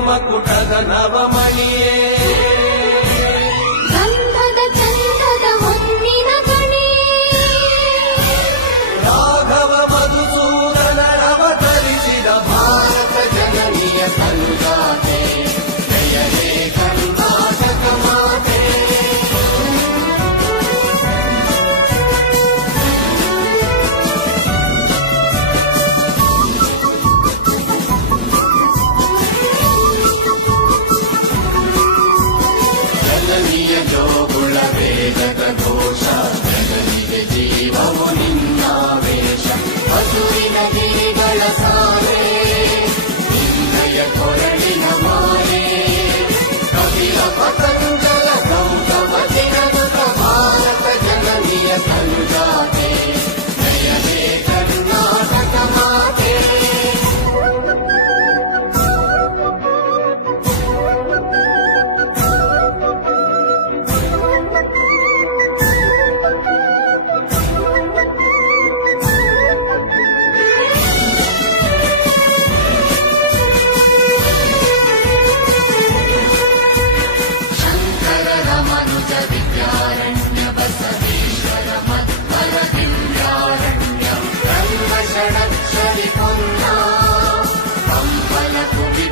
ಮಕುಟದ ನವಮಣಿಯೇ ಗಂಧದ ಚಂದದ ಹೊನ್ನಿನ ಗಣಿ ರಾಘವ ಮಧುಸೂದನರವತರಿಸಿದ ಭಾರತ ಜನನಿಯ ಸಂಗಾತೆ ಜಯ ಹೇ ಕರ್ನಾಟಕ ಮಾತೆ ಜನನಿಯ ಜೋಗುಳ ವೇಗದ ಘೋಷ ಜನನಿಗೆ ಜೀವವು ನಿನ್ನಾವೇಶ ಹಸುರಿನ ಗಿರಿಗಳ ಸಾಲೆ ನಿನ್ನಯ ಕೊರಳಿನ ಮಾಲೆ ಕಪಿಲ ಪತಂಜಲ ಗೌತಮ ಚಿರನುತ ಭಾರತ ಜನನಿಯ ಸಂಜಾತೆ ಜಯ ಹೇ ಕರ್ನಾಟಕ ಮಾತೆ ಶಂಕರ ರಮನುಜ ವಿದ್ಯಾರಣ್ಯ ಬಸವೇಶ್ವರ ಮಧ್ವರ ದಿವ್ಯಾರಣ್ಯ ಬ್ರಹ್ಮ ಷಡಕ್ಷರಿ ಪುಣ್ಯ ಕಂಪಲ ಕುವಿ